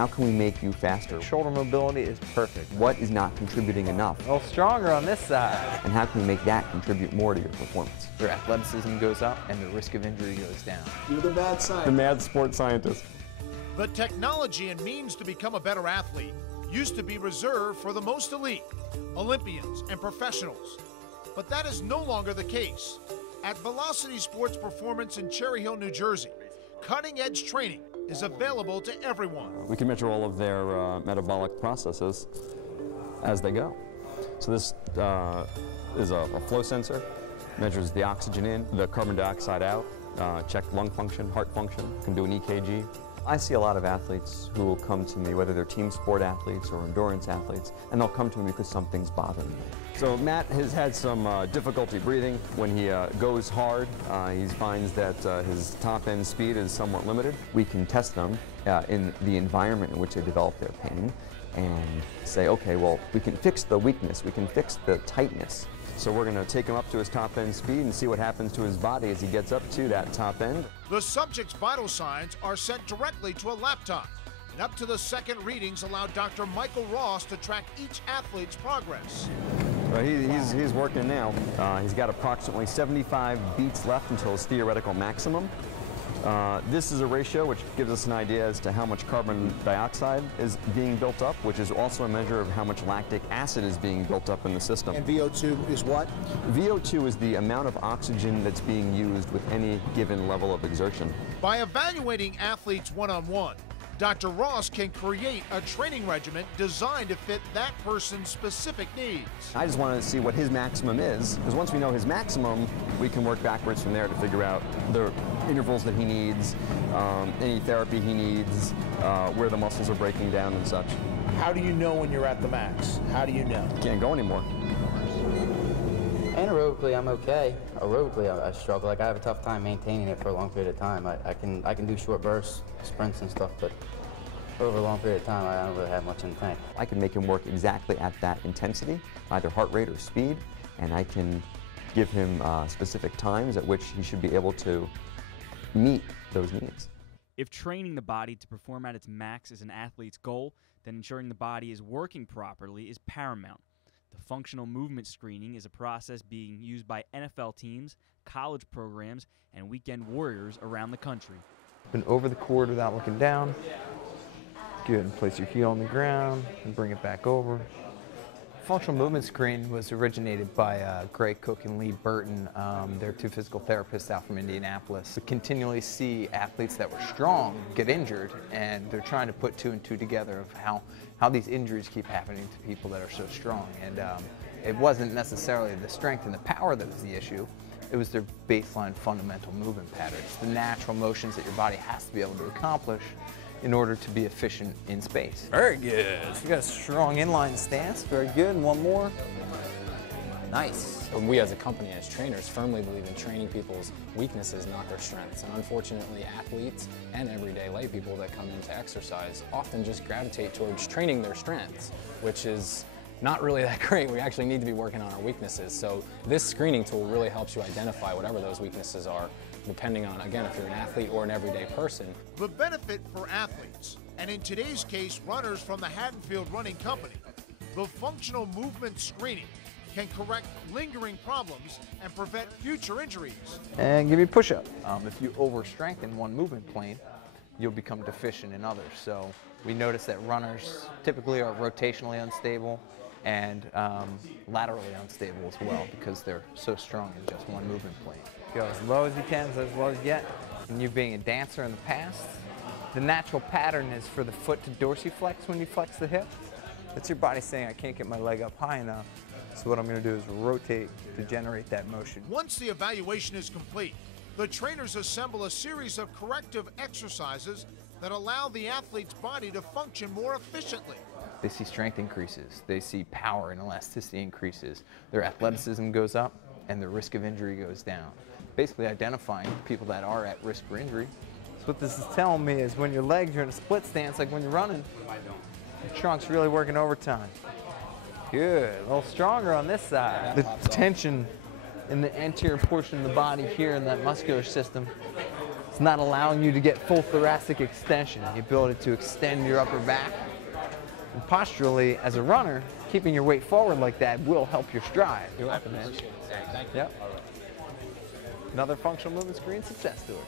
How can we make you faster? Shoulder mobility is perfect. What is not contributing enough? A little stronger on this side. And how can we make that contribute more to your performance? Their athleticism goes up and the risk of injury goes down. You're the mad scientist. The mad sports scientist. The technology and means to become a better athlete used to be reserved for the most elite, Olympians and professionals. But that is no longer the case. At Velocity Sports Performance in Cherry Hill, New Jersey, cutting-edge training is available to everyone. We can measure all of their metabolic processes as they go. So this is a flow sensor, measures the oxygen in, the carbon dioxide out, check lung function, heart function, can do an EKG. I see a lot of athletes who will come to me, whether they're team sport athletes or endurance athletes, and they'll come to me because something's bothering them. So Matt has had some difficulty breathing when he goes hard. He finds that his top end speed is somewhat limited. We can test them in the environment in which they develop their pain and say, okay, well, we can fix the weakness, we can fix the tightness. So we're going to take him up to his top end speed and see what happens to his body as he gets up to that top end. The subject's vital signs are sent directly to a laptop, and up to the second readings allow Dr. Michael Ross to track each athlete's progress. Well, he's working now. He's got approximately 75 beats left until his theoretical maximum. This is a ratio which gives us an idea as to how much carbon dioxide is being built up, which is also a measure of how much lactic acid is being built up in the system. And VO2 is what? VO2 is the amount of oxygen that's being used with any given level of exertion. By evaluating athletes one-on-one, Dr. Ross can create a training regimen designed to fit that person's specific needs. I just wanted to see what his maximum is, because once we know his maximum, we can work backwards from there to figure out the intervals that he needs, any therapy he needs, where the muscles are breaking down and such. How do you know when you're at the max? How do you know? Can't go anymore. Anaerobically, I'm okay. Aerobically, I struggle. Like, I have a tough time maintaining it for a long period of time. I can do short bursts, sprints and stuff, but over a long period of time, I don't really have much in the tank. I can make him work exactly at that intensity, either heart rate or speed, and I can give him specific times at which he should be able to meet those needs. If training the body to perform at its max is an athlete's goal, then ensuring the body is working properly is paramount. The functional movement screening is a process being used by NFL teams, college programs, and weekend warriors around the country. Been over the cord without looking down. Good, and place your heel on the ground and bring it back over. Functional movement screen was originated by Greg Cook and Lee Burton. They're two physical therapists out from Indianapolis. We continually see athletes that were strong get injured, and they're trying to put two and two together of how these injuries keep happening to people that are so strong. And it wasn't necessarily the strength and the power that was the issue. It was their baseline fundamental movement patterns, the natural motions that your body has to be able to accomplish in order to be efficient in space. Very good. You got a strong inline stance. Very good. And one more. Nice. We as a company, as trainers, firmly believe in training people's weaknesses, not their strengths. And unfortunately, athletes and everyday lay people that come into exercise often just gravitate towards training their strengths, which is not really that great. We actually need to be working on our weaknesses. So this screening tool really helps you identify whatever those weaknesses are, depending on, again, if you're an athlete or an everyday person. The benefit for athletes, and in today's case, runners from the Haddonfield Running Company, the functional movement screening can correct lingering problems and prevent future injuries. And give me a push-up. If you overstrengthen one movement plane, you'll become deficient in others. So we notice that runners typically are rotationally unstable and laterally unstable as well because they're so strong in just one movement plane. Go as low as you can, as low as you get. And you being a dancer in the past, the natural pattern is for the foot to dorsiflex when you flex the hip. That's your body saying, I can't get my leg up high enough. So what I'm going to do is rotate to generate that motion. Once the evaluation is complete, the trainers assemble a series of corrective exercises that allow the athlete's body to function more efficiently. They see strength increases, they see power and elasticity increases, their athleticism goes up, and their risk of injury goes down. Basically identifying people that are at risk for injury. So what this is telling me is when your legs are in a split stance, like when you're running, your trunk's really working overtime. Good, a little stronger on this side. The tension in the anterior portion of the body here in that muscular system is It's not allowing you to get full thoracic extension, the ability to extend your upper back. And posturally, as a runner, keeping your weight forward like that will help your stride. You're welcome, man. Yep. Another functional movement screen success story.